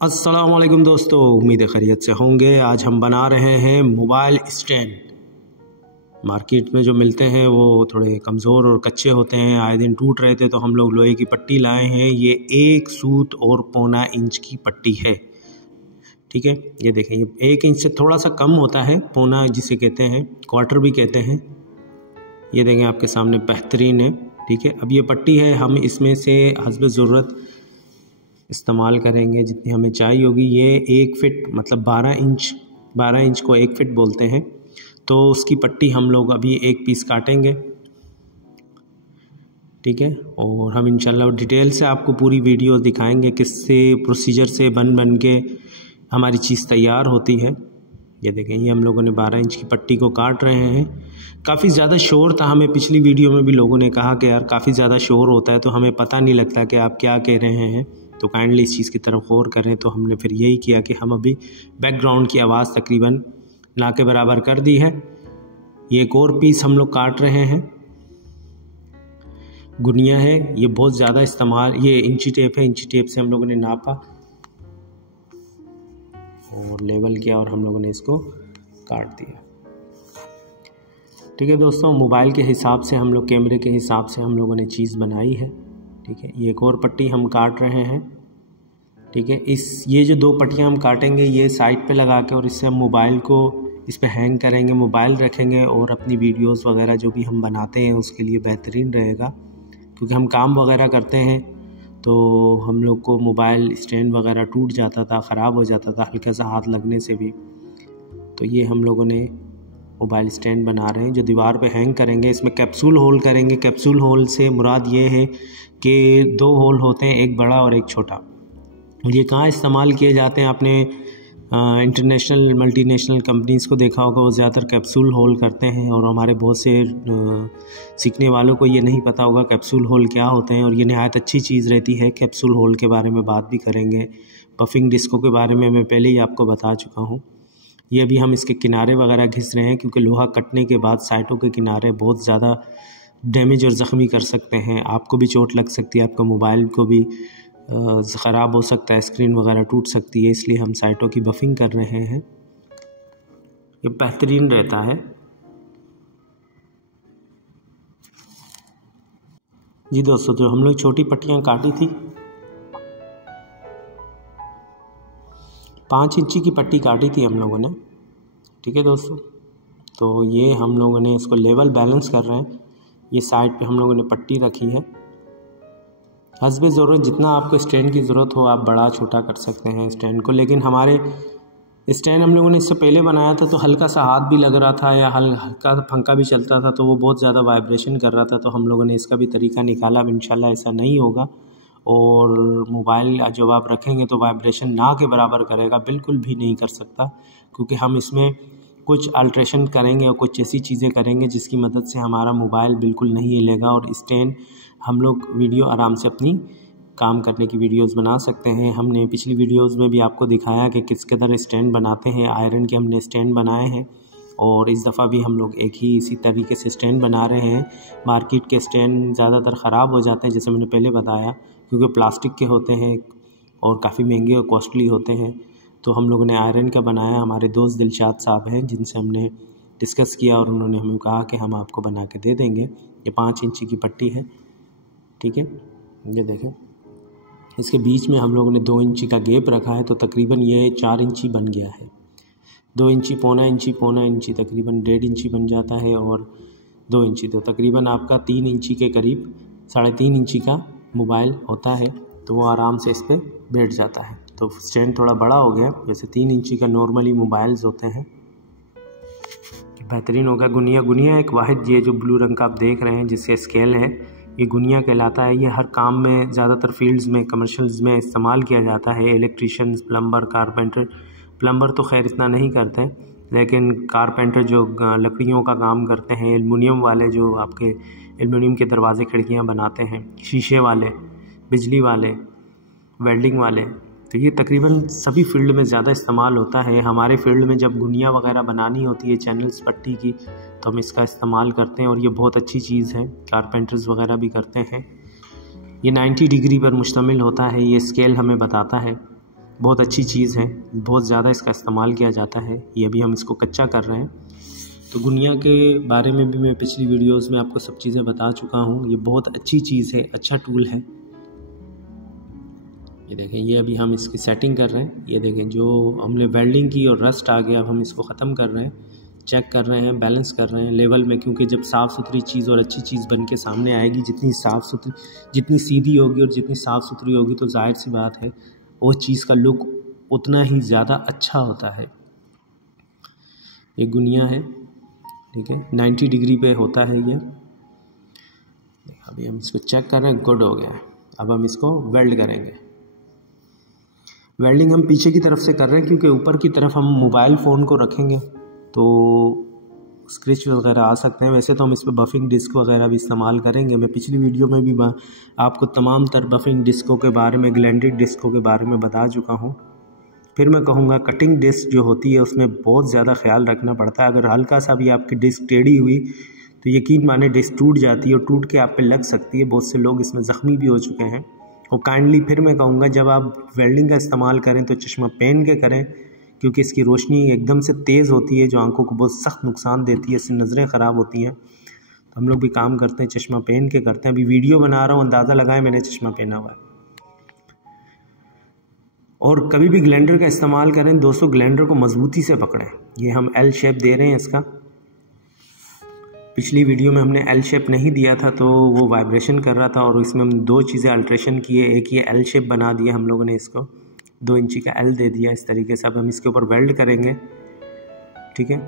अस्सलाम वालेकुम दोस्तों, उम्मीद है खैरियत से होंगे। आज हम बना रहे हैं मोबाइल स्टैंड। मार्केट में जो मिलते हैं वो थोड़े कमज़ोर और कच्चे होते हैं, आए दिन टूट रहे थे, तो हम लोग लोहे की पट्टी लाए हैं। ये 1 सूत और 1.25 इंच की पट्टी है। ठीक है, ये देखें, ये 1 इंच से थोड़ा सा कम होता है, 1.25 जिसे कहते हैं, क्वार्टर भी कहते हैं। ये देखें आपके सामने, बेहतरीन है। ठीक है, अब ये पट्टी है, हम इसमें से हस्ब ज़रूरत इस्तेमाल करेंगे जितनी हमें चाहिए होगी। ये 1 फिट मतलब 12 इंच को 1 फिट बोलते हैं। तो उसकी पट्टी हम लोग अभी 1 पीस काटेंगे। ठीक है, और हम इंशाल्लाह डिटेल से आपको पूरी वीडियो दिखाएंगे किससे प्रोसीजर से बन के हमारी चीज़ तैयार होती है। ये देखें, ये हम लोगों ने 12 इंच की पट्टी को काट रहे हैं। काफ़ी ज़्यादा शोर था, हमें पिछली वीडियो में भी लोगों ने कहा कि यार काफ़ी ज़्यादा शोर होता है, तो हमें पता नहीं लगता कि आप क्या कह रहे हैं, तो काइंडली इस चीज़ की तरफ गौर करें। तो हमने फिर यही किया कि हम अभी बैकग्राउंड की आवाज़ तकरीबन ना के बराबर कर दी है। ये एक और पीस हम लोग काट रहे हैं। गुनिया है, ये बहुत ज़्यादा इस्तेमाल, ये इंची टेप है, इंची टेप से हम लोगों ने नापा और लेवल किया और हम लोगों ने इसको काट दिया। ठीक है दोस्तों, मोबाइल के हिसाब से हम लोग, कैमरे के हिसाब से हम लोगों ने चीज़ बनाई है। ठीक है, ये एक और पट्टी हम काट रहे हैं। ठीक है, ये जो 2 पट्टियाँ हम काटेंगे, ये साइड पे लगा के, और इससे हम मोबाइल को इस पे हैंग करेंगे, मोबाइल रखेंगे और अपनी वीडियोस वगैरह जो भी हम बनाते हैं उसके लिए बेहतरीन रहेगा। क्योंकि हम काम वगैरह करते हैं तो हम लोग को मोबाइल स्टैंड वगैरह टूट जाता था, ख़राब हो जाता था हल्का सा हाथ लगने से भी। तो ये हम लोगों ने मोबाइल स्टैंड बना रहे हैं जो दीवार पे हैंग करेंगे। इसमें कैप्सूल होल करेंगे। कैप्सूल होल से मुराद ये है कि 2 होल होते हैं, एक बड़ा और एक छोटा। ये कहाँ इस्तेमाल किए जाते हैं? आपने इंटरनेशनल मल्टीनेशनल कंपनीज़ को देखा होगा, वो ज़्यादातर कैप्सूल होल करते हैं। और हमारे बहुत से सीखने वालों को ये नहीं पता होगा कैप्सूल होल क्या होते हैं, और ये नहायत अच्छी चीज़ रहती है। कैप्सूल होल के बारे में बात भी करेंगे। पफिंग डिस्कों के बारे में मैं पहले ही आपको बता चुका हूँ। ये अभी हम इसके किनारे वगैरह घिस रहे हैं, क्योंकि लोहा कटने के बाद साइटों के किनारे बहुत ज़्यादा डैमेज और ज़ख्मी कर सकते हैं। आपको भी चोट लग सकती है, आपका मोबाइल को भी ख़राब हो सकता है, स्क्रीन वगैरह टूट सकती है। इसलिए हम साइटों की बफिंग कर रहे हैं। ये बेहतरीन रहता है। जी दोस्तों, जो हम लोग छोटी पट्टियाँ काटी थी, 5 इंची की पट्टी काटी थी हम लोगों ने। ठीक है दोस्तों, तो ये हम लोगों ने इसको लेवल बैलेंस कर रहे हैं। ये साइड पे हम लोगों ने पट्टी रखी है। हस्बे ज़रूरत जितना आपको स्टैंड की ज़रूरत हो आप बड़ा छोटा कर सकते हैं स्टैंड को। लेकिन हमारे स्टैंड हम लोगों ने इससे पहले बनाया था, तो हल्का सा हाथ भी लग रहा था या हल्का पंखा भी चलता था, तो वो बहुत ज़्यादा वाइब्रेशन कर रहा था। तो हम लोगों ने इसका भी तरीका निकाला। अब इंशाल्लाह ऐसा नहीं होगा। और मोबाइल जब आप रखेंगे तो वाइब्रेशन ना के बराबर करेगा, बिल्कुल भी नहीं कर सकता। क्योंकि हम इसमें कुछ अल्ट्रेशन करेंगे और कुछ ऐसी चीज़ें करेंगे जिसकी मदद से हमारा मोबाइल बिल्कुल नहीं हिलेगा। और स्टैंड हम लोग वीडियो आराम से अपनी काम करने की वीडियोस बना सकते हैं। हमने पिछली वीडियोस में भी आपको दिखाया कि किस कदर स्टैंड बनाते हैं। आयरन के हमने स्टैंड बनाए हैं, और इस दफ़ा भी हम लोग एक ही इसी तरीके से स्टैंड बना रहे हैं। मार्केट के स्टैंड ज़्यादातर ख़राब हो जाते हैं, जैसे मैंने पहले बताया, क्योंकि प्लास्टिक के होते हैं और काफ़ी महंगे और कॉस्टली होते हैं। तो हम लोगों ने आयरन का बनाया। हमारे दोस्त दिलशाद साहब हैं जिनसे हमने डिस्कस किया, और उन्होंने हमें कहा कि हम आपको बना के दे देंगे। ये 5 इंची की पट्टी है। ठीक है, ये देखें, इसके बीच में हम लोगों ने 2 इंची का गैप रखा है, तो तकरीबन ये 4 इंची बन गया है। 2 इंची, 1.25 इंची, तकरीबन 1.5 इंची बन जाता है। और 2 इंची तो तकरीबन आपका 3 इंची के करीब, 3.5 इंची का मोबाइल होता है। तो वो आराम से इस पर बैठ जाता है। तो स्टैंड थोड़ा बड़ा हो गया, जैसे 3 इंची का नॉर्मली मोबाइल्स होते हैं। बेहतरीन होगा। गुनिया एक वाहिद, ये जो ब्लू रंग का आप देख रहे हैं जिससे स्केल है, ये गुनिया कहलाता है। ये हर काम में, ज़्यादातर फील्ड्स में, कमर्शियल्स में इस्तेमाल किया जाता है। इलेक्ट्रीशियंस, प्लम्बर, कारपेंटर, प्लम्बर तो खैर इतना नहीं करते हैं, लेकिन कारपेंटर जो लकड़ियों का काम करते हैं, एल्युमिनियम वाले जो आपके एल्युमिनियम के दरवाजे खिड़कियाँ बनाते हैं, शीशे वाले, बिजली वाले, वेल्डिंग वाले, तो ये तकरीबन सभी फील्ड में ज़्यादा इस्तेमाल होता है। हमारे फील्ड में जब गुनिया वगैरह बनानी होती है चैनल्स पट्टी की, तो हम इसका इस्तेमाल करते हैं, और ये बहुत अच्छी चीज़ है। कारपेंटर्स वगैरह भी करते हैं। ये 90 डिग्री पर मुश्तमिल होता है। ये स्केल हमें बताता है बहुत अच्छी चीज़ है, बहुत ज़्यादा इसका इस्तेमाल किया जाता है। ये भी हम इसको कच्चा कर रहे हैं। तो गुनिया के बारे में भी मैं पिछली वीडियोस में आपको सब चीज़ें बता चुका हूँ। ये बहुत अच्छी चीज़ है, अच्छा टूल है। ये देखें, ये अभी हम इसकी सेटिंग कर रहे हैं। ये देखें, जो हमने वेल्डिंग की और रस्ट आ गया, अब हम इसको ख़त्म कर रहे हैं, चेक कर रहे हैं, बैलेंस कर रहे हैं लेवल में। क्योंकि जब साफ़ सुथरी चीज़ और अच्छी चीज़ बन के सामने आएगी, जितनी साफ़ सुथरी, जितनी सीधी होगी और जितनी साफ़ सुथरी होगी, तो जाहिर सी बात है वो चीज़ का लुक उतना ही ज़्यादा अच्छा होता है। ये गुनिया है, ठीक है, 90 डिग्री पे होता है ये। अभी हम इसको चेक कर रहे हैं, गुड हो गया है। अब हम इसको वेल्ड करेंगे। वेल्डिंग हम पीछे की तरफ से कर रहे हैं, क्योंकि ऊपर की तरफ हम मोबाइल फ़ोन को रखेंगे तो स्क्रैच वगैरह आ सकते हैं। वैसे तो हम इस पर बफिंग डिस्क वगैरह भी इस्तेमाल करेंगे। मैं पिछली वीडियो में भी आपको तमाम तर बफिंग डिस्कों के बारे में, ग्लैंडेड डिस्कों के बारे में बता चुका हूँ। फिर मैं कहूँगा, कटिंग डिस्क जो होती है उसमें बहुत ज़्यादा ख्याल रखना पड़ता है। अगर हल्का सा भी आपकी डिस्क टेढ़ी हुई तो यकीन माने डिस्क टूट जाती है और टूट के आप पे लग सकती है। बहुत से लोग इसमें ज़ख्मी भी हो चुके हैं। और काइंडली फिर मैं कहूँगा, जब आप वेल्डिंग का इस्तेमाल करें तो चश्मा पहन के करें, क्योंकि इसकी रोशनी एकदम से तेज़ होती है, जो आंखों को बहुत सख्त नुकसान देती है, इससे नज़रें ख़राब होती हैं। तो हम लोग भी काम करते हैं चश्मा पहन के करते हैं। अभी वीडियो बना रहा हूँ, अंदाज़ा लगाएं मैंने चश्मा पहना हुआ है। और कभी भी ग्लैंडर का इस्तेमाल करें दोस्तों, ग्लैंडर को मजबूती से पकड़ें। ये हम एल शेप दे रहे हैं इसका। पिछली वीडियो में हमने एल शेप नहीं दिया था तो वो वाइब्रेशन कर रहा था, और इसमें हम दो चीज़ें अल्ट्रेशन किए। एक ये एल शेप बना दिया हम लोगों ने, इसको 2 इंची का एल दे दिया इस तरीके से। अब हम इसके ऊपर वेल्ड करेंगे, ठीक है।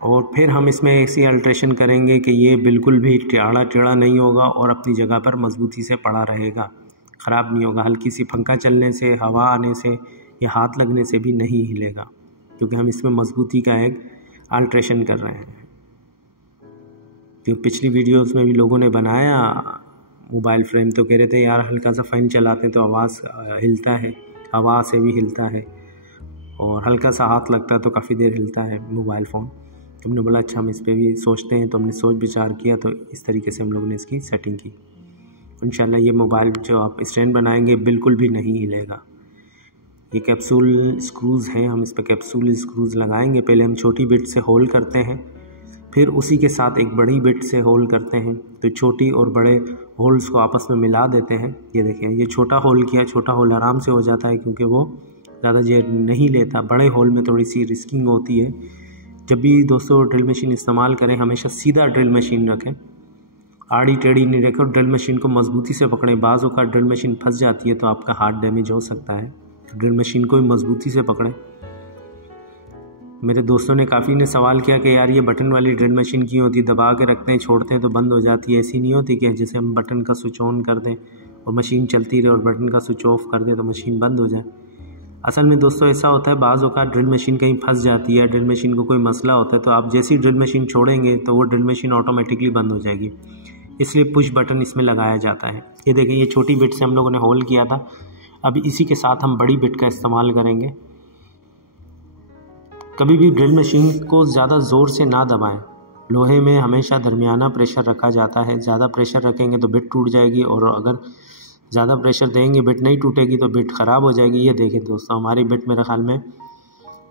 और फिर हम इसमें ऐसी अल्ट्रेशन करेंगे कि ये बिल्कुल भी टेढ़ा नहीं होगा और अपनी जगह पर मजबूती से पड़ा रहेगा, ख़राब नहीं होगा। हल्की सी पंखा चलने से, हवा आने से या हाथ लगने से भी नहीं हिलेगा, क्योंकि हम इसमें मजबूती का एक अल्ट्रेशन कर रहे हैं। जो पिछली वीडियोस में भी लोगों ने बनाया मोबाइल फ्रेम, तो कह रहे थे यार हल्का सा फ़ैन चलाते हैं तो आवाज़ हिलता है, हवा से भी हिलता है, और हल्का सा हाथ लगता है तो काफ़ी देर हिलता है मोबाइल फ़ोन। तो हमने बोला अच्छा हम इस पर भी सोचते हैं। तो हमने सोच विचार किया, तो इस तरीके से हम लोगों ने इसकी सेटिंग की। इंशाल्लाह ये मोबाइल जो आप स्टैंड बनाएंगे बिल्कुल भी नहीं हिलेगा। ये कैप्सूल स्क्रूज़ हैं, हम इस पर कैप्सूल स्क्रूज़ लगाएंगे। पहले हम छोटी बिट से होल करते हैं, फिर उसी के साथ एक बड़ी बिट से होल करते हैं। तो छोटी और बड़े होल्स को आपस में मिला देते हैं। ये देखें, ये छोटा होल किया, छोटा होल आराम से हो जाता है क्योंकि वो ज़्यादा जेर नहीं लेता। बड़े होल में थोड़ी सी रिस्किंग होती है। जब भी दोस्तों ड्रिल मशीन इस्तेमाल करें, हमेशा सीधा ड्रिल मशीन रखें, आड़ी टेढ़ी नहीं रखें, और ड्रिल मशीन को मजबूती से पकड़ें। बाज़ औक़ात ड्रिल मशीन फंस जाती है तो आपका हाथ डैमेज हो सकता है। ड्रिल मशीन को भी मजबूती से पकड़ें। मेरे दोस्तों ने काफ़ी ने सवाल किया कि यार ये बटन वाली ड्रिल मशीन क्यों होती है, दबा के रखते हैं, छोड़ते हैं तो बंद हो जाती है। ऐसी नहीं होती कि जैसे हम बटन का स्विच ऑन कर दें और मशीन चलती रहे और बटन का स्विच ऑफ कर दें तो मशीन बंद हो जाए। असल में दोस्तों ऐसा होता है, बाज़ औक़ात ड्रिल मशीन कहीं फंस जाती है, ड्रिल मशीन को कोई मसला होता है, तो आप जैसी ड्रिल मशीन छोड़ेंगे तो वो ड्रिल मशीन ऑटोमेटिकली बंद हो जाएगी। इसलिए पुश बटन इसमें लगाया जाता है। ये देखिए, ये छोटी बिट से हम लोगों ने होल किया था। अब इसी के साथ हम बड़ी बिट का इस्तेमाल करेंगे। कभी भी ड्रिल मशीन को ज़्यादा ज़ोर से ना दबाएं। लोहे में हमेशा दरमियाना प्रेशर रखा जाता है। ज़्यादा प्रेशर रखेंगे तो बिट टूट जाएगी, और अगर ज़्यादा प्रेशर देंगे बिट नहीं टूटेगी तो बिट ख़राब हो जाएगी। ये देखें दोस्तों, हमारी बिट मेरे ख्याल में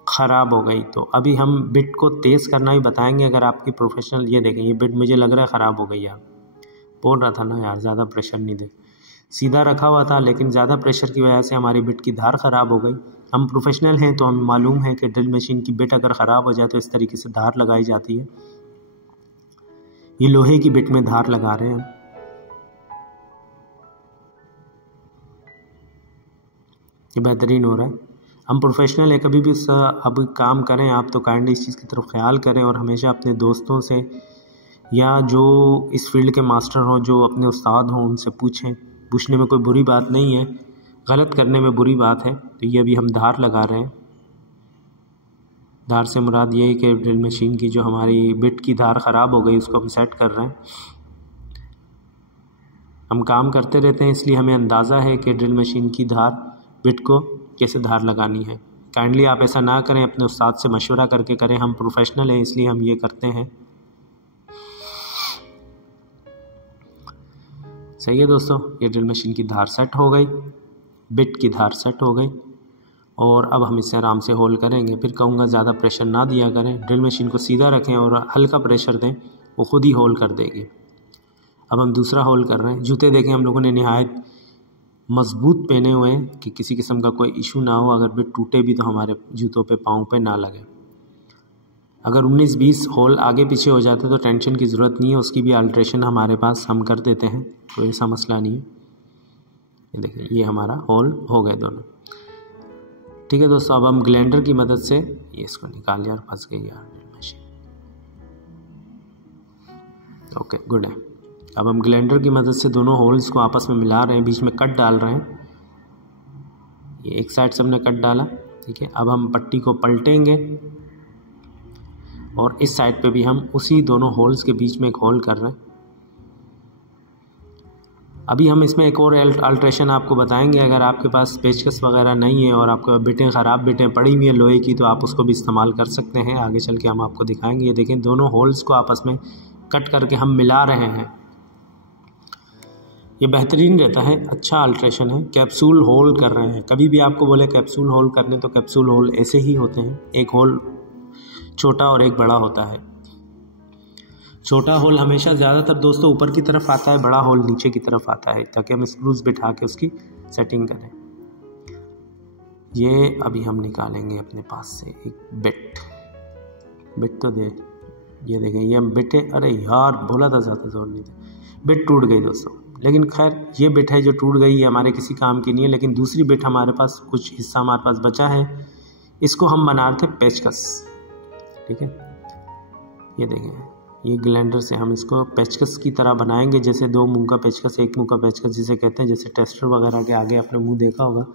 ख़राब हो गई। तो अभी हम बिट को तेज़ करना ही बताएंगे अगर आपकी प्रोफेशनल। ये देखें, ये बिट मुझे लग रहा है ख़राब हो गई यार। बोल रहा था ना यार ज़्यादा प्रेशर नहीं दे, सीधा रखा हुआ था, लेकिन ज़्यादा प्रेशर की वजह से हमारी बिट की धार ख़राब हो गई। हम प्रोफेशनल हैं तो हमें मालूम है कि ड्रिल मशीन की बिट अगर ख़राब हो जाए तो इस तरीके से धार लगाई जाती है। ये लोहे की बिट में धार लगा रहे हैं हम। ये बेहतरीन हो रहा है। हम प्रोफेशनल है, कभी भी अब काम करें आप तो काइंडली इस चीज़ की तरफ ख्याल करें, और हमेशा अपने दोस्तों से या जो इस फील्ड के मास्टर हों, जो अपने उस्ताद हों, उनसे पूछें। पूछने में कोई बुरी बात नहीं है, गलत करने में बुरी बात है। तो ये अभी हम धार लगा रहे हैं। धार से मुराद ये है कि ड्रिल मशीन की जो हमारी बिट की धार ख़राब हो गई उसको हम सेट कर रहे हैं। हम काम करते रहते हैं, इसलिए हमें अंदाज़ा है कि ड्रिल मशीन की धार, बिट को कैसे धार लगानी है। काइंडली आप ऐसा ना करें, अपने उस्ताद से मशवरा करके करें। हम प्रोफेशनल हैं इसलिए हम ये करते हैं। सही है दोस्तों, ये ड्रिल मशीन की धार सेट हो गई, बिट की धार सेट हो गई, और अब हम इसे आराम से होल्ड करेंगे। फिर कहूँगा ज़्यादा प्रेशर ना दिया करें, ड्रिल मशीन को सीधा रखें और हल्का प्रेशर दें, वो खुद ही होल्ड कर देगी। अब हम दूसरा होल्ड कर रहे हैं। जूते देखें हम लोगों ने निहायत मजबूत पहने हुए हैं कि किसी किस्म का कोई इशू ना हो, अगर बिट टूटे भी तो हमारे जूतों पे पाँव पे ना लगे। अगर 19-20 होल आगे पीछे हो जाते तो टेंशन की ज़रूरत नहीं है, उसकी भी अल्ट्रेशन हमारे पास हम कर देते हैं, कोई ऐसा मसला नहीं है। ये देखिए ये हमारा होल हो गए दोनों। ठीक है दोस्तों, अब हम ग्लैंडर की मदद से ये इसको निकाल यार, फंस गई यार मशीन। ओके गुड है। अब हम ग्लैंडर की मदद से दोनों होल्स को आपस में मिला रहे हैं, बीच में कट डाल रहे हैं। ये एक साइड से हमने कट डाला, ठीक है। अब हम पट्टी को पलटेंगे और इस साइड पे भी हम उसी दोनों होल्स के बीच में एक होल कर रहे हैं। अभी हम इसमें एक और अल्ट्रेशन आपको बताएंगे। अगर आपके पास पेचकस वगैरह नहीं है और आपके बिटें ख़राब बिटें पड़ी हुई हैं लोहे की, तो आप उसको भी इस्तेमाल कर सकते हैं। आगे चल के हम आपको दिखाएंगे। ये देखें दोनों होल्स को आपस में कट करके हम मिला रहे हैं। ये बेहतरीन रहता है, अच्छा अल्ट्रेशन है। कैप्सूल होल कर रहे हैं। कभी भी आपको बोले कैप्सूल होल करने तो कैप्सूल होल ऐसे ही होते हैं, एक होल छोटा और एक बड़ा होता है। छोटा होल हमेशा ज़्यादातर दोस्तों ऊपर की तरफ आता है, बड़ा होल नीचे की तरफ आता है, ताकि हम स्क्रूज बिठा के उसकी सेटिंग करें। ये अभी हम निकालेंगे अपने पास से एक बिट तो दे। ये देखें ये हम बिट है, अरे यार बोला था ज़्यादा जोर नहीं था। बिट टूट गई दोस्तों, लेकिन खैर ये बिट है जो टूट गई, ये हमारे किसी काम की नहीं है। लेकिन दूसरी बिट हमारे पास कुछ हिस्सा हमारे पास बचा है, इसको हम बना रहे थे पेचकस, ठीक है। ये देखें ये ग्लैंडर से हम इसको पेचकस की तरह बनाएंगे, जैसे दो मुंह का पेचकस, एक मुंह का पेचकस जिसे कहते हैं, जैसे टेस्टर वगैरह के आगे आपने मुंह देखा होगा,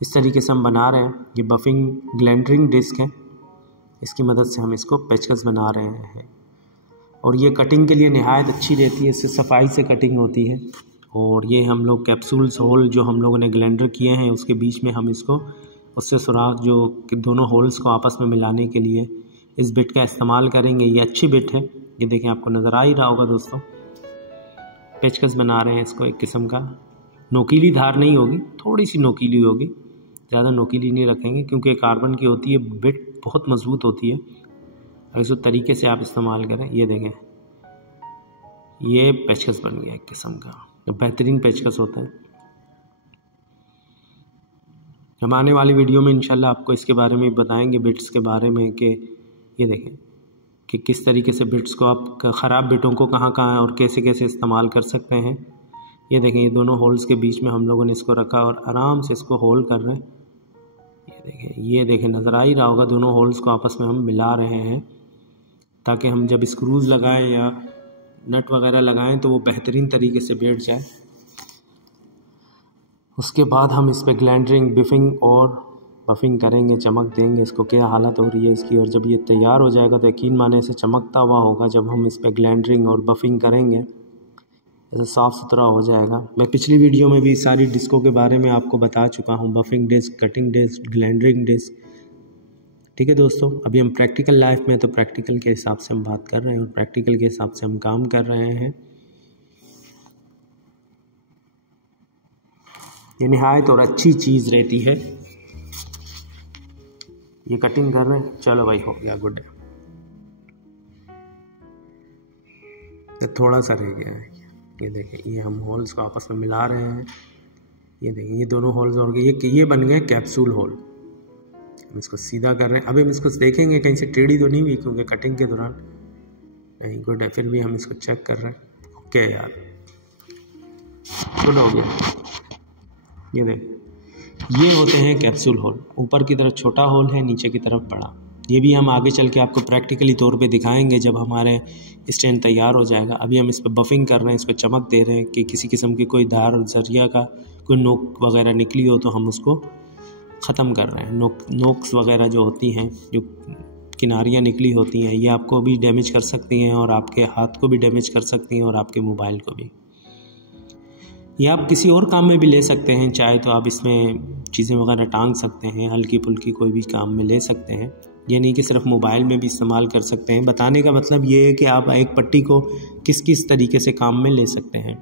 इस तरीके से हम बना रहे हैं। ये बफिंग ग्लैंडरिंग डिस्क है, इसकी मदद से हम इसको पेचकस बना रहे हैं। और ये कटिंग के लिए नहायत अच्छी रहती है, इससे सफाई से कटिंग होती है। और ये हम लोग कैप्सूल्स होल जो हम लोगों ने ग्लैंडर किए हैं उसके बीच में हम इसको उससे सुराख जो दोनों होल्स को आपस में मिलाने के लिए इस बिट का इस्तेमाल करेंगे। ये अच्छी बिट है, ये देखें आपको नज़र आ ही रहा होगा दोस्तों। पेचकस बना रहे हैं इसको, एक किस्म का नोकीली धार नहीं होगी, थोड़ी सी नोकीली होगी, ज़्यादा नोकीली नहीं रखेंगे क्योंकि कार्बन की होती है, बिट बहुत मजबूत होती है। अगर इस तरीके से आप इस्तेमाल करें, ये देखें ये पेचकस बन गया एक किस्म का, बेहतरीन पेचकस होता है। हम आने वाली वीडियो में इंशाल्लाह आपको इसके बारे में बताएंगे, बिट्स के बारे में, कि ये देखें कि किस तरीके से बिट्स को आप ख़राब बिटों को कहाँ कहाँ और कैसे कैसे इस्तेमाल कर सकते हैं। ये देखें ये दोनों होल्स के बीच में हम लोगों ने इसको रखा और आराम से इसको होल्ड कर रहे हैं। ये देखें नज़र आ ही रहा होगा, दोनों होल्स को आपस में हम मिला रहे हैं ताकि हम जब स्क्रूज लगाएं या नट वगैरह लगाएं तो वो बेहतरीन तरीके से बैठ जाए। उसके बाद हम इस पर ग्लैंडरिंग, बिफिंग और बफिंग करेंगे, चमक देंगे इसको, क्या हालत हो रही है इसकी। और जब ये तैयार हो जाएगा तो यकीन माने से चमकता हुआ होगा। जब हम इस पर ग्लैंडरिंग और बफिंग करेंगे ऐसे साफ़ सुथरा हो जाएगा। मैं पिछली वीडियो में भी सारी डिस्कों के बारे में आपको बता चुका हूँ, buffing disc, cutting disc, grinding disc, ठीक है दोस्तों। अभी हम प्रैक्टिकल लाइफ में तो प्रैक्टिकल के हिसाब से हम बात कर रहे हैं और प्रैक्टिकल के हिसाब से हम काम कर रहे हैं। ये निहायत और अच्छी चीज़ रहती है। ये कटिंग कर रहे हैं, चलो भाई हो गया, गुड है। ये थोड़ा सा रह गया है, ये देखें ये हम होल्स को आपस में मिला रहे हैं। ये देखें ये दोनों होल्स और ये बन गए कैप्सूल होल। हम इसको सीधा कर रहे हैं। अभी हम इसको देखेंगे कहीं से टेढ़ी तो नहीं हुई, क्योंकि कटिंग के दौरान नहीं, गुड है। फिर भी हम इसको चेक कर रहे हैं। ओके यार गुड हो गया। ये देख ये होते हैं कैप्सूल होल, ऊपर की तरफ छोटा होल है, नीचे की तरफ बड़ा। ये भी हम आगे चल के आपको प्रैक्टिकली तौर पे दिखाएंगे जब हमारे स्टैंड तैयार हो जाएगा। अभी हम इस पर बफिंग कर रहे हैं, इस पर चमक दे रहे हैं कि किसी किस्म की कोई धार और जरिया का कोई नोक वगैरह निकली हो तो हम उसको ख़त्म कर रहे हैं। नोक्स वगैरह जो होती हैं, जो किनारियाँ निकली होती हैं, ये आपको भी डैमेज कर सकती हैं और आपके हाथ को भी डैमेज कर सकती हैं और आपके मोबाइल को भी। ये आप किसी और काम में भी ले सकते हैं, चाहे तो आप इसमें चीज़ें वगैरह टांग सकते हैं, हल्की फुल्की कोई भी काम में ले सकते हैं। ये नहीं कि सिर्फ मोबाइल में भी इस्तेमाल कर सकते हैं। बताने का मतलब ये है कि आप एक पट्टी को किस किस तरीके से काम में ले सकते हैं।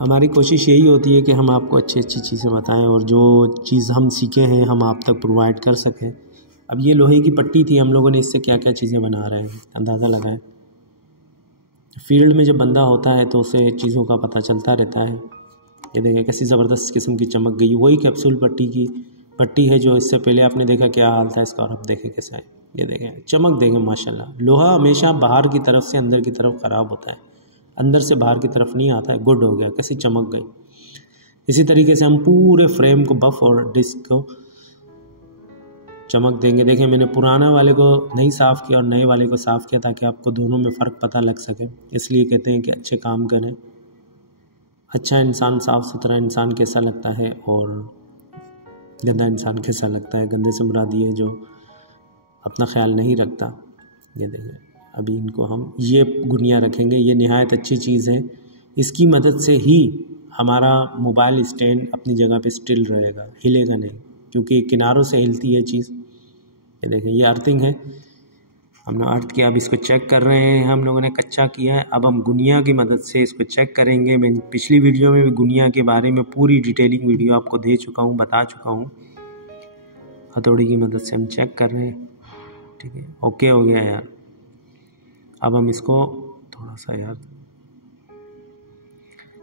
हमारी कोशिश यही होती है कि हम आपको अच्छी अच्छी चीज़ें बताएं और जो चीज़ हम सीखे हैं हम आप तक प्रोवाइड कर सकें। अब ये लोहे की पट्टी थी, हम लोगों ने इससे क्या क्या चीज़ें बना रहे हैं अंदाज़ा लगाएं। फील्ड में जब बंदा होता है तो उसे चीज़ों का पता चलता रहता है। ये देखें कैसी ज़बरदस्त किस्म की चमक गई, वही कैप्सूल पट्टी की पट्टी है जो इससे पहले आपने देखा क्या हाल था इसका, और अब देखें कैसा है। ये देखें चमक देखें माशाल्लाह। लोहा हमेशा बाहर की तरफ से अंदर की तरफ ख़राब होता है, अंदर से बाहर की तरफ नहीं आता है। गुड हो गया, कैसी चमक गई। इसी तरीके से हम पूरे फ्रेम को बफ और डिस्क को चमक देंगे। देखें मैंने पुराना वाले को नहीं साफ़ किया और नए वाले को साफ़ किया ताकि आपको दोनों में फ़र्क पता लग सके। इसलिए कहते हैं कि अच्छे काम करें। अच्छा इंसान, साफ़ सुथरा इंसान कैसा लगता है और गंदा इंसान कैसा लगता है। गंदे से मुराद ये जो अपना ख्याल नहीं रखता। ये देखें अभी इनको हम ये गुनिया रखेंगे, ये नहायत अच्छी चीज़ है। इसकी मदद से ही हमारा मोबाइल स्टैंड अपनी जगह पे स्टिल रहेगा, हिलेगा नहीं, क्योंकि किनारों से हिलती है चीज़। ये देखें ये अर्थिंग है, हमने अर्थ किया। अब इसको चेक कर रहे हैं, हम लोगों ने कच्चा किया है। अब हम गुनिया की मदद से इसको चेक करेंगे। मैं पिछली वीडियो में भी गुनिया के बारे में पूरी डिटेलिंग वीडियो आपको दे चुका हूँ, बता चुका हूँ। हथौड़ी की मदद से हम चेक कर रहे हैं। ठीक है, ओके हो गया यार। अब हम इसको थोड़ा सा यार,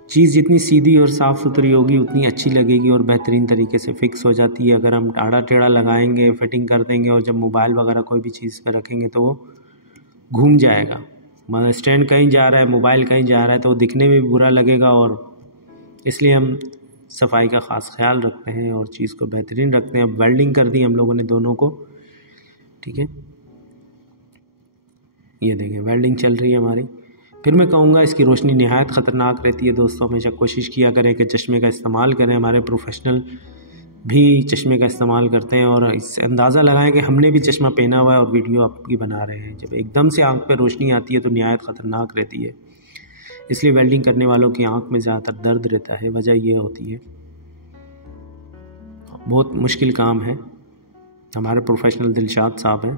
चीज़ जितनी सीधी और साफ़ सुथरी होगी उतनी अच्छी लगेगी और बेहतरीन तरीके से फिक्स हो जाती है। अगर हम आड़ा टेढ़ा लगाएंगे, फिटिंग कर देंगे और जब मोबाइल वगैरह कोई भी चीज़ पर रखेंगे तो वो घूम जाएगा। मतलब स्टैंड कहीं जा रहा है, मोबाइल कहीं जा रहा है तो वो दिखने में भी बुरा लगेगा। और इसलिए हम सफाई का ख़ास ख्याल रखते हैं और चीज़ को बेहतरीन रखते हैं। अब वेल्डिंग कर दी हम लोगों ने दोनों को। ठीक है, ये देखें वेल्डिंग चल रही है हमारी। फिर मैं कहूँगा इसकी रोशनी नहायत ख़तरनाक रहती है। दोस्तों हमेशा कोशिश किया करें कि चश्मे का इस्तेमाल करें। हमारे प्रोफेशनल भी चश्मे का इस्तेमाल करते हैं और इससे अंदाज़ा लगाएं कि हमने भी चश्मा पहना हुआ है और वीडियो आपकी बना रहे हैं। जब एकदम से आँख पे रोशनी आती है तो नहायत ख़तरनाक रहती है। इसलिए वेल्डिंग करने वालों की आँख में ज़्यादातर दर्द रहता है। वजह ये होती है, बहुत मुश्किल काम है। हमारे प्रोफेशनल दिलशाद साहब हैं।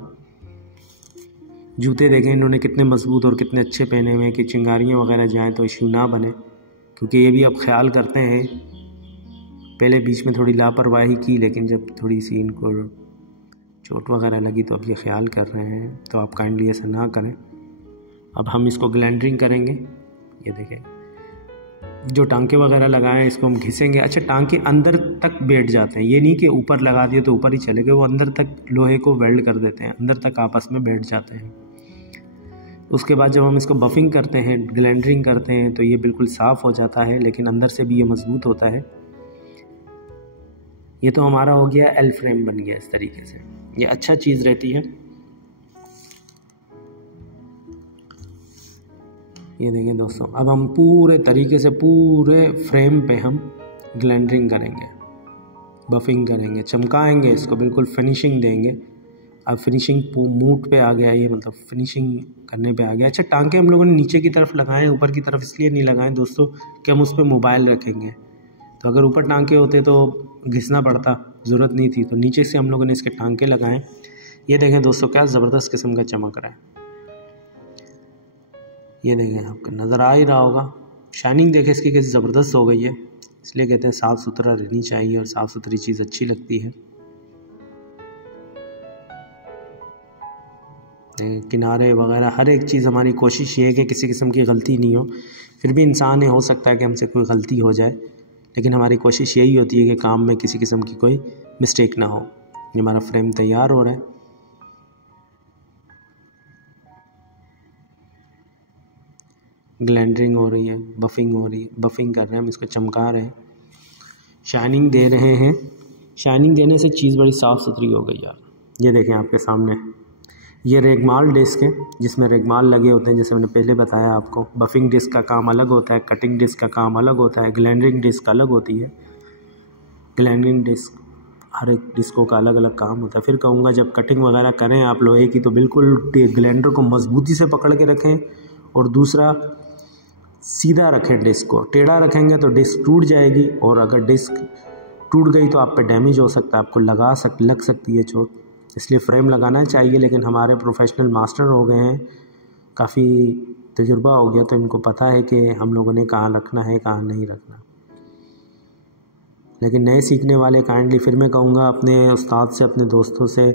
जूते देखें इन्होंने कितने मजबूत और कितने अच्छे पहने हुए हैं कि चिंगारियाँ वगैरह जाएँ तो इशू ना बने, क्योंकि ये भी अब ख्याल करते हैं। पहले बीच में थोड़ी लापरवाही की, लेकिन जब थोड़ी सी इनको चोट वगैरह लगी तो अब ये ख्याल कर रहे हैं। तो आप काइंडली ऐसा ना करें। अब हम इसको ग्लैंडरिंग करेंगे। ये देखें जो टांके वगैरह लगाए हैं इसको हम घिसेंगे। अच्छा टांके अंदर तक बैठ जाते हैं, ये नहीं कि ऊपर लगा दिए तो ऊपर ही चले गए, वो अंदर तक लोहे को वेल्ड कर देते हैं, अंदर तक आपस में बैठ जाते हैं। उसके बाद जब हम इसको बफिंग करते हैं, ग्लैंडरिंग करते हैं तो ये बिल्कुल साफ़ हो जाता है, लेकिन अंदर से भी ये मजबूत होता है। ये तो हमारा हो गया एल फ्रेम बन गया इस तरीके से। ये अच्छा चीज़ रहती है। ये देखें दोस्तों, अब हम पूरे तरीके से पूरे फ्रेम पे हम ग्लैंडरिंग करेंगे, बफिंग करेंगे, चमकाएंगे इसको, बिल्कुल फिनिशिंग देंगे। अब फिनिशिंग मूड पे आ गया, ये मतलब फिनिशिंग करने पे आ गया। अच्छा टांके हम लोगों ने नीचे की तरफ लगाए, ऊपर की तरफ इसलिए नहीं लगाएं दोस्तों कि हम उस पर मोबाइल रखेंगे। तो अगर ऊपर टांके होते तो घिसना पड़ता, ज़रूरत नहीं थी। तो नीचे से हम लोगों ने इसके टांके लगाए। ये देखें दोस्तों क्या ज़बरदस्त किस्म का चमक रहा है। ये देखें आपको नज़र आ ही रहा होगा, शाइनिंग देखें इसकी कैसी ज़बरदस्त हो गई है। इसलिए कहते हैं साफ़ सुथरा रहनी चाहिए और साफ़ सुथरी चीज़ अच्छी लगती है। किनारे वगैरह हर एक चीज़ हमारी कोशिश ये है कि किसी किस्म की गलती नहीं हो। फिर भी इंसान है, हो सकता है कि हमसे कोई गलती हो जाए, लेकिन हमारी कोशिश यही होती है कि काम में किसी किस्म की कोई मिस्टेक ना हो। ये हमारा फ्रेम तैयार हो रहा है। ग्लैंडरिंग हो रही है, बफिंग हो रही है, बफिंग कर रहे हैं हम, इसको चमका रहे हैं, शाइनिंग दे रहे हैं। शाइनिंग देने से चीज़ बड़ी साफ़ सुथरी हो गई यार। ये देखें आपके सामने, ये रेगमाल डिस्क है जिसमें रेगमाल लगे होते हैं, जैसे मैंने पहले बताया आपको। बफिंग डिस्क का काम अलग होता है, कटिंग डिस्क का काम अलग होता है, ग्लैंडरिंग डिस्क अलग होती है। ग्लैंडरिंग डिस्क हर एक डिस्कों का अलग अलग काम होता है। फिर कहूँगा जब कटिंग वगैरह करें आप लोहे की तो बिल्कुल ग्लैंडर को मजबूती से पकड़ के रखें, और दूसरा सीधा रखें डिस्क को। टेढ़ा रखेंगे तो डिस्क टूट जाएगी, और अगर डिस्क टूट गई तो आप पे डैमेज हो सकता है, आपको लग सकती है चोट। इसलिए फ्रेम लगाना चाहिए, लेकिन हमारे प्रोफेशनल मास्टर हो गए हैं, काफ़ी तजुर्बा हो गया, तो इनको पता है कि हम लोगों ने कहाँ रखना है, कहाँ नहीं रखना। लेकिन नए सीखने वाले काइंडली फिर मैं कहूँगा अपने उस्ताद से, अपने दोस्तों से,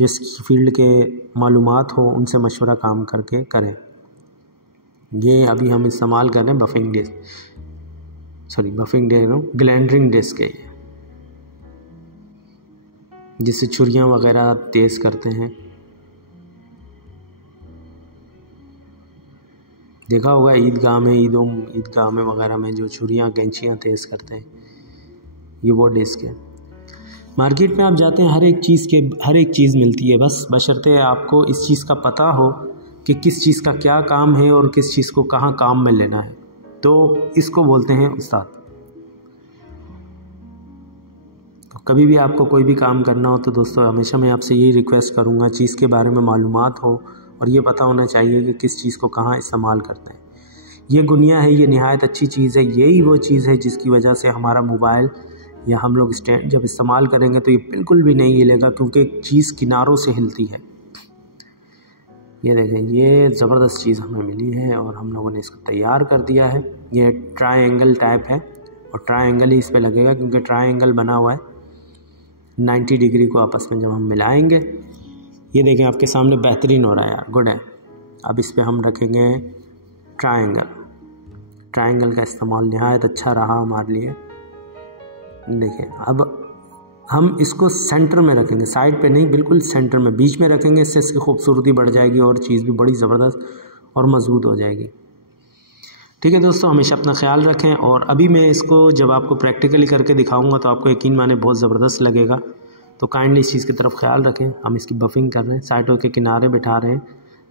जिस फील्ड के मालूमात हो, उनसे मशवरा काम करके करें। ये अभी हम इस्तेमाल कर रहे हैं बफिंग डिस्क, ग्लैंडरिंग डिस्क है ये, जिससे छुरियाँ वगैरह तेज़ करते हैं। देखा होगा ईदगाह में वगैरह में जो छुरियाँ कैंचियाँ तेज़ करते हैं, ये वो डिस्क है। मार्केट में आप जाते हैं, हर एक चीज़ मिलती है, बस बशर्ते आपको इस चीज़ का पता हो कि किस चीज़ का क्या काम है और किस चीज़ को कहाँ काम में लेना है, तो इसको बोलते हैं उस्ताद। कभी भी आपको कोई भी काम करना हो तो दोस्तों हमेशा मैं आपसे यही रिक्वेस्ट करूँगा, चीज़ के बारे में मालूमात हो और ये पता होना चाहिए कि किस चीज़ को कहाँ इस्तेमाल करते हैं। ये गुनिया है, ये निहायत अच्छी चीज़ है, यही वो चीज़ है जिसकी वजह से हमारा मोबाइल या हम लोग स्टैंड जब इस्तेमाल करेंगे तो ये बिल्कुल भी नहीं हिलेगा, क्योंकि चीज़ किनारों से हिलती है। ये देखें, ये ज़बरदस्त चीज़ हमें मिली है और हम लोगों ने इसको तैयार कर दिया है। ये ट्रायंगल टाइप है और ट्रायंगल ही इस पर लगेगा, क्योंकि ट्रायंगल बना हुआ है। 90 डिग्री को आपस में जब हम मिलाएंगे, ये देखें आपके सामने बेहतरीन हो रहा है यार, गुड है। अब इस पर हम रखेंगे ट्रायंगल का इस्तेमाल निहायत अच्छा रहा हमारे लिए। देखिए अब हम इसको सेंटर में रखेंगे, साइड पे नहीं, बिल्कुल सेंटर में, बीच में रखेंगे। इससे इसकी खूबसूरती बढ़ जाएगी और चीज़ भी बड़ी ज़बरदस्त और मज़बूत हो जाएगी। ठीक है दोस्तों, हमेशा अपना ख्याल रखें। और अभी मैं इसको जब आपको प्रैक्टिकली करके दिखाऊंगा तो आपको यकीन माने बहुत ज़बरदस्त लगेगा। तो काइंडली इस चीज़ की तरफ ख्याल रखें। हम इसकी बफिंग कर रहे हैं, साइडों के किनारे बिठा रहे हैं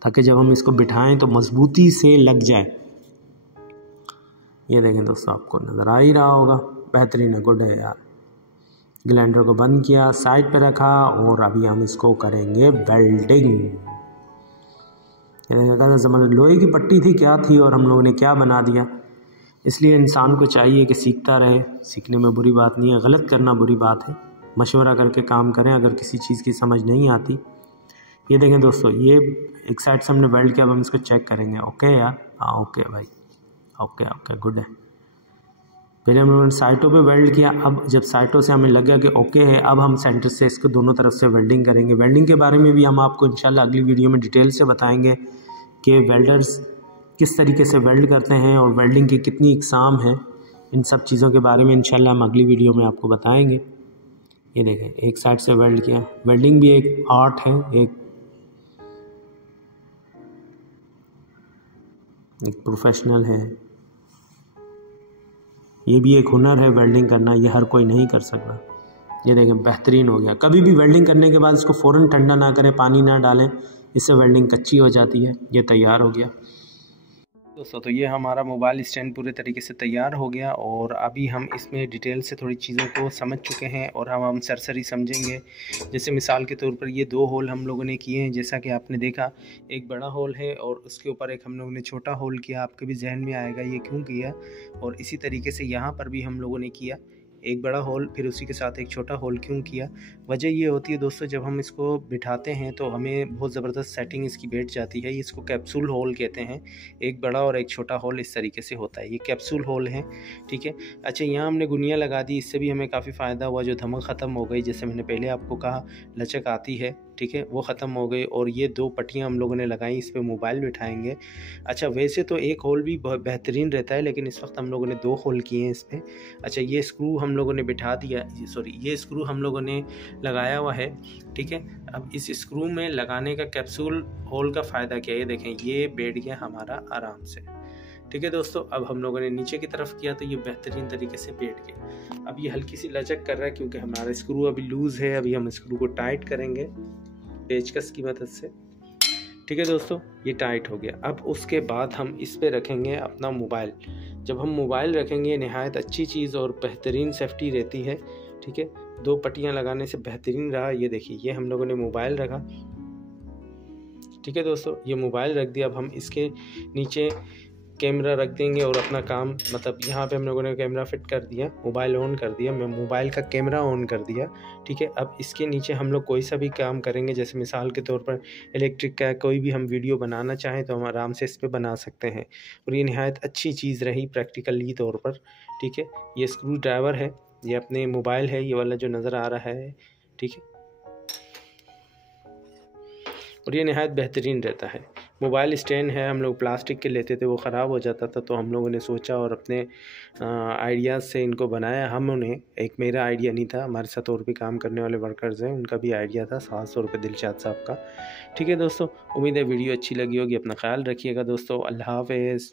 ताकि जब हम इसको बिठाएं तो मज़बूती से लग जाए। ये देखें दोस्तों, आपको नज़र आ ही रहा होगा, बेहतरीन है, गुड है यार। ग्लैंडर को बंद किया, साइड पे रखा और अभी हम इसको करेंगे वेल्डिंग। ज़माने लोहे की पट्टी थी क्या थी और हम लोगों ने क्या बना दिया। इसलिए इंसान को चाहिए कि सीखता रहे, सीखने में बुरी बात नहीं है, गलत करना बुरी बात है। मशवरा करके काम करें अगर किसी चीज़ की समझ नहीं आती। ये देखें दोस्तों, ये एक साइड से हमने वेल्ड किया, अब हम इसको चेक करेंगे। ओके यार, हाँ ओके भाई, ओके गुड है। पहले हमने साइटों पे वेल्ड किया, अब जब साइटों से हमें लग गया कि ओके है, अब हम सेंटर से इसको दोनों तरफ से वेल्डिंग करेंगे। वेल्डिंग के बारे में भी हम आपको इंशाल्लाह अगली वीडियो में डिटेल से बताएंगे कि वेल्डर्स किस तरीके से वेल्ड करते हैं और वेल्डिंग की कितनी इकसाम है। इन सब चीज़ों के बारे में इंशाल्लाह हम अगली वीडियो में आपको बताएंगे। ये देखें, एक साइड से वेल्ड किया। वेल्डिंग भी एक आर्ट है, एक प्रोफेशनल है, ये भी एक हुनर है वेल्डिंग करना, ये हर कोई नहीं कर सकता। ये देखें, बेहतरीन हो गया। कभी भी वेल्डिंग करने के बाद इसको फ़ौरन ठंडा ना करें, पानी ना डालें, इससे वेल्डिंग कच्ची हो जाती है। ये तैयार हो गया दोस्तों। तो ये हमारा मोबाइल स्टैंड पूरे तरीके से तैयार हो गया और अभी हम इसमें डिटेल से थोड़ी चीज़ों को समझ चुके हैं और हम सरसरी समझेंगे। जैसे मिसाल के तौर पर ये 2 होल हम लोगों ने किए हैं, जैसा कि आपने देखा, एक बड़ा होल है और उसके ऊपर एक हम लोगों ने छोटा होल किया। आपके भी जहन में आएगा ये क्यों किया। और इसी तरीके से यहाँ पर भी हम लोगों ने किया, एक बड़ा होल फिर उसी के साथ एक छोटा होल क्यों किया। वजह ये होती है दोस्तों, जब हम इसको बिठाते हैं तो हमें बहुत ज़बरदस्त सेटिंग इसकी बैठ जाती है। इसको कैप्सूल होल कहते हैं, एक बड़ा और एक छोटा होल इस तरीके से होता है। ये कैप्सूल होल है, ठीक है। अच्छा, यहाँ हमने गुनिया लगा दी, इससे भी हमें काफ़ी फ़ायदा हुआ। जो धमक ख़त्म हो गई, जैसे मैंने पहले आपको कहा लचक आती है, ठीक है, वो ख़त्म हो गई। और ये 2 पट्टियाँ हम लोगों ने लगाई, इस पर मोबाइल बिठाएंगे। अच्छा, वैसे तो एक होल भी बहुत बेहतरीन रहता है, लेकिन इस वक्त हम लोगों ने 2 होल किए हैं इस पर। अच्छा, ये स्क्रू हम लोगों ने बिठा दिया, ये स्क्रू हम लोगों ने लगाया हुआ है, ठीक है। अब इस स्क्रू में लगाने का कैप्सूल होल का फ़ायदा क्या है, ये देखें, ये बैठ गया हमारा आराम से, ठीक है दोस्तों। अब हम लोगों ने नीचे की तरफ किया तो ये बेहतरीन तरीके से बैठ गया। अब ये हल्की सी लचक कर रहा है क्योंकि हमारा स्क्रू अभी लूज़ है। अभी हम स्क्रू को टाइट करेंगे पेचकस की मदद से, ठीक है दोस्तों। ये टाइट हो गया। अब उसके बाद हम इस पे रखेंगे अपना मोबाइल। जब हम मोबाइल रखेंगे, नहायत अच्छी चीज़ और बेहतरीन सेफ्टी रहती है, ठीक है। 2 पट्टियाँ लगाने से बेहतरीन रहा। ये देखिए, ये हम लोगों ने मोबाइल रखा, ठीक है दोस्तों। ये मोबाइल रख दिया। अब हम इसके नीचे कैमरा रख देंगे और अपना काम, मतलब यहाँ पे हम लोगों ने कैमरा फिट कर दिया, मोबाइल ऑन कर दिया, मैं मोबाइल का कैमरा ऑन कर दिया, ठीक है। अब इसके नीचे हम लोग कोई सा भी काम करेंगे, जैसे मिसाल के तौर पर इलेक्ट्रिक का कोई भी हम वीडियो बनाना चाहें तो हम आराम से इस पर बना सकते हैं। और ये नहायत अच्छी चीज़ रही प्रैक्टिकली तौर पर, ठीक है। ये स्क्रू ड्राइवर है, ये अपने मोबाइल है, ये वाला जो नज़र आ रहा है, ठीक है। और ये नहायत बेहतरीन रहता है। मोबाइल स्टैंड है, हम लोग प्लास्टिक के लेते थे, वो ख़राब हो जाता था, तो हम लोगों ने सोचा और अपने आइडियाज़ से इनको बनाया। हमने एक, मेरा आइडिया नहीं था, हमारे साथ और भी काम करने वाले वर्कर्स हैं, उनका भी आइडिया था, 700 रुपये दिलशाद साहब का। ठीक है दोस्तों, उम्मीद है वीडियो अच्छी लगी होगी। अपना ख्याल रखिएगा दोस्तों। अल्लाह हाफ़िज़।